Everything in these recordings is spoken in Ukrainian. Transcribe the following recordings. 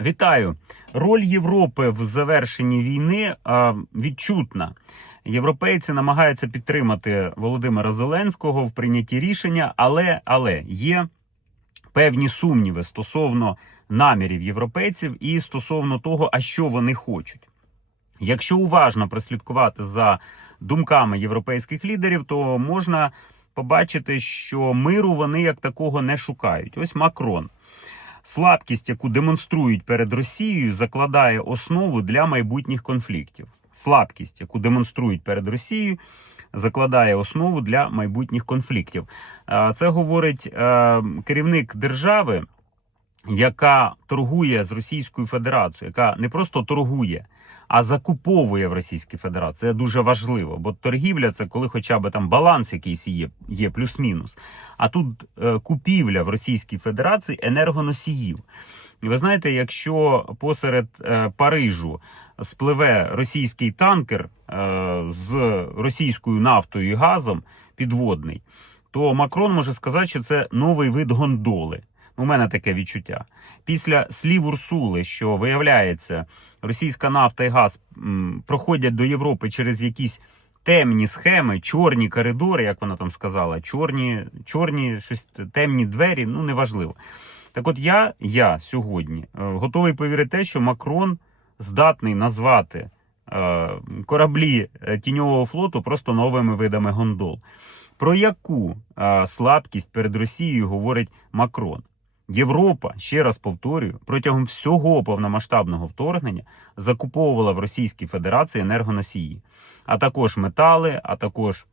Вітаю! Роль Європи в завершенні війни відчутна. Європейці намагаються підтримати Володимира Зеленського в прийнятті рішення, але, але є певні сумніви стосовно намірів європейців і стосовно того, а що вони хочуть. Якщо уважно прослідкувати за думками європейських лідерів, то можна побачити, що миру вони як такого не шукають. Ось Макрон. Слабкість, яку демонструють перед Росією, закладає основу для майбутніх конфліктів. Слабкість, яку демонструють перед Росією, закладає основу для майбутніх конфліктів. Це говорить е, керівник держави, яка торгує з Російською Федерацією, яка не просто торгує, а закуповує в Російській Федерації. Це дуже важливо, бо торгівля це коли хоча б там баланс якийсь є, є плюс-мінус. А тут е, купівля в Російській Федерації енергоносіїв. І ви знаєте, якщо посеред е, Парижу спливе російський танкер е, з російською нафтою і газом підводний, то Макрон може сказати, що це новий вид гондоли. У мене таке відчуття. Після слів Урсули, що виявляється, російська нафта і газ проходять до Європи через якісь темні схеми, чорні коридори, як вона там сказала, чорні, чорні щось темні двері, ну неважливо. Так от я, я сьогодні е, готовий повірити те, що Макрон здатний назвати е, кораблі е, тіньового флоту просто новими видами гондол. Про яку слабкість перед Росією говорить Макрон? Європа, ще раз повторюю, протягом всього повномасштабного вторгнення закуповувала в Російській Федерації енергоносії, а також метали, а також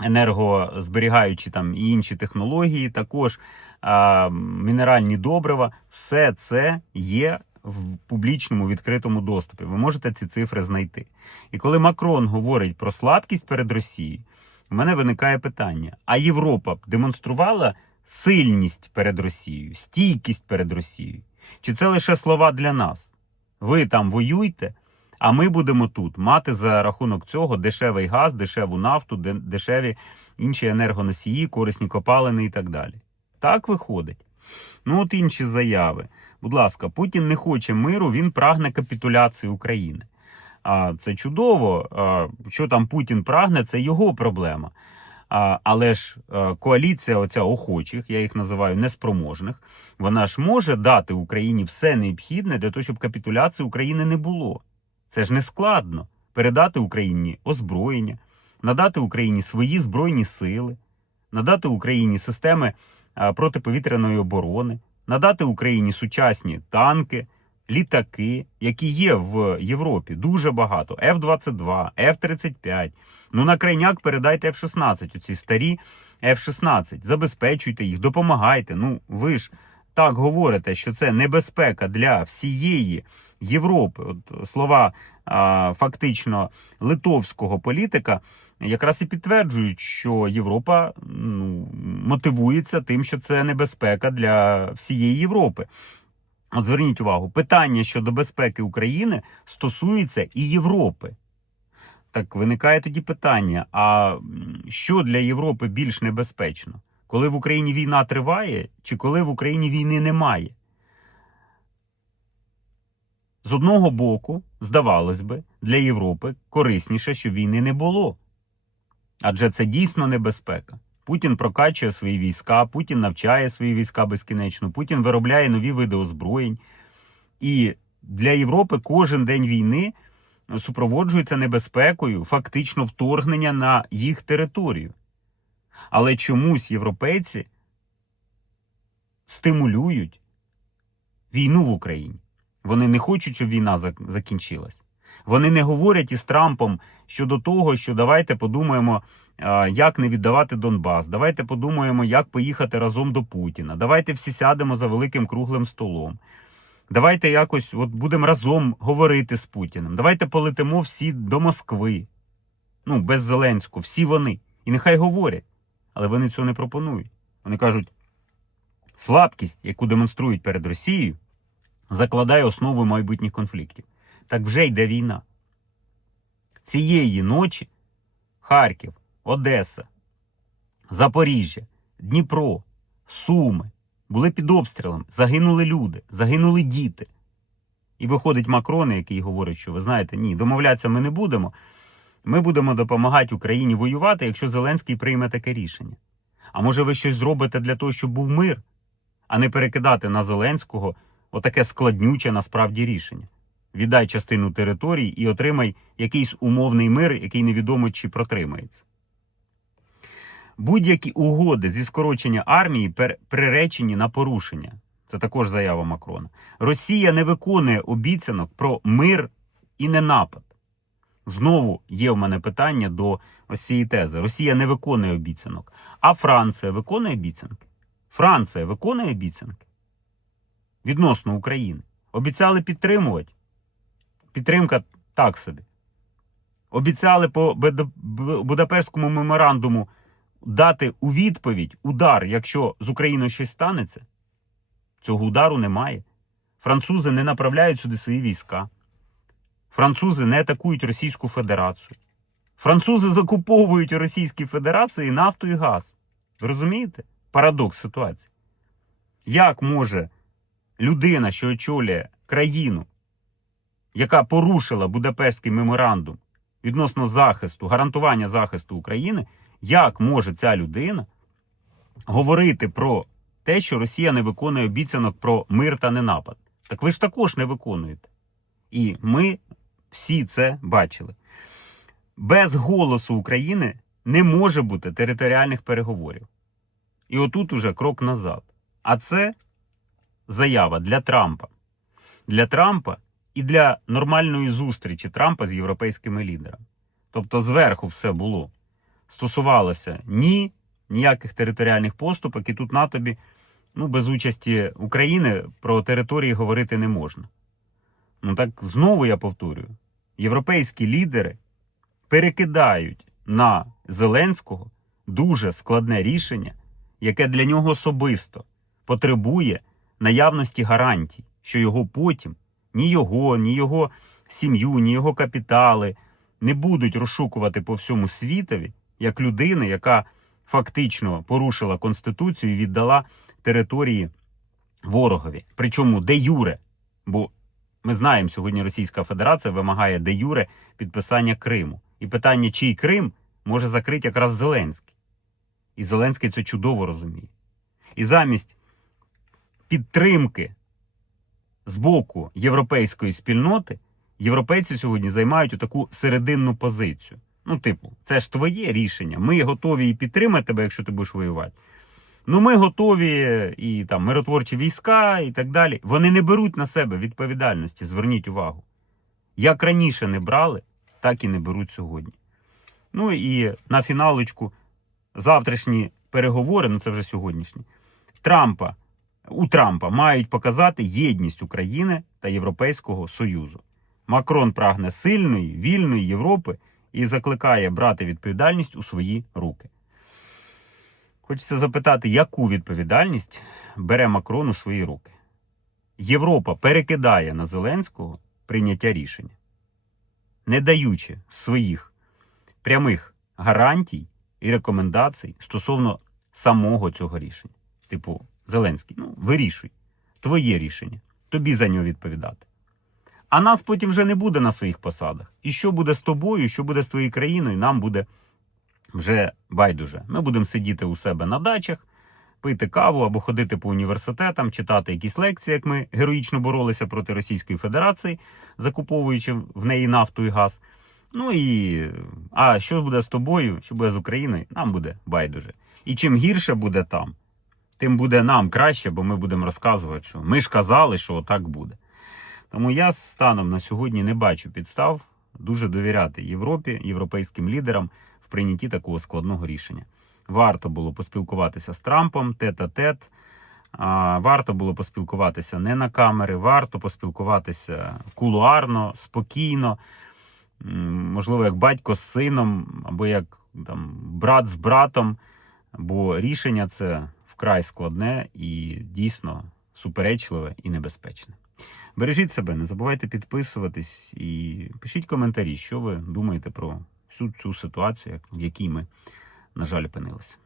енергозберігаючі там і інші технології, також а, мінеральні добрива. Все це є в публічному відкритому доступі. Ви можете ці цифри знайти. І коли Макрон говорить про слабкість перед Росією, у мене виникає питання: а Європа демонструвала сильність перед Росією, стійкість перед Росією? Чи це лише слова для нас? Ви там воюйте, а ми будемо тут мати за рахунок цього дешевий газ, дешеву нафту, дешеві інші енергоносії, корисні копалини і так далі. Так виходить. Ну, от інші заяви. Будь ласка, Путін не хоче миру, він прагне капітуляції України. А це чудово. А, що там Путін прагне, це його проблема. Але ж е, коаліція оця охочих, я їх називаю неспроможних, вона ж може дати Україні все необхідне для того, щоб капітуляції України не було. Це ж не складно передати Україні озброєння, надати Україні свої збройні сили, надати Україні системи протиповітряної оборони, надати Україні сучасні танки, літаки, які є в Європі. Дуже багато. F-22, F-35. Ну, на крайняк передайте F-16, оці старі F-16. Забезпечуйте їх, допомагайте. Ну, ви ж так говорите, що це небезпека для всієї Європи. От слова а, фактично литовського політика якраз і підтверджують, що Європа ну, мотивується тим, що це небезпека для всієї Європи. От зверніть увагу, питання щодо безпеки України стосується і Європи. Так виникає тоді питання: а що для Європи більш небезпечно? Коли в Україні війна триває, чи коли в Україні війни немає? З одного боку, здавалось би, для Європи корисніше, що війни не було. Адже це дійсно небезпека. Путін прокачує свої війська, Путін навчає свої війська безкінечно, Путін виробляє нові види озброєнь. І для Європи кожен день війни супроводжується небезпекою, фактично вторгнення на їх територію. Але чомусь європейці стимулюють війну в Україні. Вони не хочуть, щоб війна закінчилась. Вони не говорять із Трампом щодо того, що давайте подумаємо, як не віддавати Донбас. Давайте подумаємо, як поїхати разом до Путіна. Давайте всі сядемо за великим круглим столом. Давайте якось от будемо разом говорити з Путіним. Давайте полетимо всі до Москви. Ну, без Зеленського, всі вони. І нехай говорять. Але вони цього не пропонують. Вони кажуть, слабкість, яку демонструють перед Росією, закладає основу майбутніх конфліктів. Так вже йде війна. Цієї ночі Харків, Одеса, Запоріжжя, Дніпро, Суми були під обстрілами, загинули люди, загинули діти. І виходить Макрон, який говорить, що ви знаєте, ні, домовлятися ми не будемо. Ми будемо допомагати Україні воювати, якщо Зеленський прийме таке рішення. А може ви щось зробите для того, щоб був мир, а не перекидати на Зеленського отаке складнюче насправді рішення. Віддай частину територій і отримай якийсь умовний мир, який невідомо чи протримається. Будь-які угоди зі скорочення армії приречені на порушення. Це також заява Макрона. Росія не виконує обіцянок про мир і не напад. Знову є в мене питання до ось цієї тези. Росія не виконує обіцянок. А Франція виконує обіцянки? Франція виконує обіцянки відносно України. Обіцяли підтримувати. Підтримка так собі. Обіцяли по Будапештському меморандуму дати у відповідь удар, якщо з Україною щось станеться. Цього удару немає. Французи не направляють сюди свої війська. Французи не атакують Російську Федерацію. Французи закуповують у Російській Федерації нафту і газ. Ви розумієте? Парадокс ситуації. Як може людина, що очолює країну, яка порушила Будапештський меморандум відносно захисту, гарантування захисту України, як може ця людина говорити про те, що Росія не виконує обіцянок про мир та ненапад? Так ви ж також не виконуєте. І ми всі це бачили. Без голосу України не може бути територіальних переговорів. І отут уже крок назад. А це заява для Трампа. Для Трампа і для нормальної зустрічі Трампа з європейськими лідерами. Тобто зверху все було. Стосувалося ні, ніяких територіальних поступок, і тут на тобі, ну, без участі України про території говорити не можна. Ну так знову я повторюю: європейські лідери перекидають на Зеленського дуже складне рішення, яке для нього особисто потребує наявності гарантій, що його потім ні його, ні його сім'ю, ні його капітали не будуть розшукувати по всьому світові як людини, яка фактично порушила конституцію і віддала території ворогові. Причому де юре, бо ми знаємо, сьогодні Російська Федерація вимагає де юре підписання Криму. І питання, чий Крим може закрити якраз Зеленський. І Зеленський це чудово розуміє. І замість підтримки з боку європейської спільноти європейці сьогодні займають таку серединну позицію. Ну, типу, це ж твоє рішення. Ми готові і підтримати тебе, якщо ти будеш воювати. Ну, ми готові і там миротворчі війська і так далі. Вони не беруть на себе відповідальності. Зверніть увагу. Як раніше не брали, так і не беруть сьогодні. Ну і на фіналочку завтрашні переговори, ну це вже сьогоднішні, Трампа у Трампа мають показати єдність України та Європейського Союзу. Макрон прагне сильної, вільної Європи і закликає брати відповідальність у свої руки. Хочеться запитати, яку відповідальність бере Макрон у свої руки? Європа перекидає на Зеленського прийняття рішення, не даючи своїх прямих гарантій і рекомендацій стосовно самого цього рішення. Типу, Зеленський, ну вирішуй. Твоє рішення. Тобі за нього відповідати. А нас потім вже не буде на своїх посадах. І що буде з тобою, що буде з твоєю країною, нам буде вже байдуже. Ми будемо сидіти у себе на дачах, пити каву або ходити по університетам, читати якісь лекції, як ми героїчно боролися проти Російської Федерації, закуповуючи в неї нафту і газ. Ну і а що буде з тобою, що буде з Україною, нам буде байдуже. І чим гірше буде там, тим буде нам краще, бо ми будемо розказувати, що ми ж казали, що так буде. Тому я станом на сьогодні не бачу підстав дуже довіряти Європі, європейським лідерам в прийнятті такого складного рішення. Варто було поспілкуватися з Трампом, тет-а-тет. Варто було поспілкуватися не на камери, варто поспілкуватися кулуарно, спокійно, можливо, як батько з сином, або як там, брат з братом. Бо рішення це вкрай складне і дійсно суперечливе і небезпечне. Бережіть себе, не забувайте підписуватись і пишіть коментарі, що ви думаєте про всю цю ситуацію, в якій ми, на жаль, опинилися.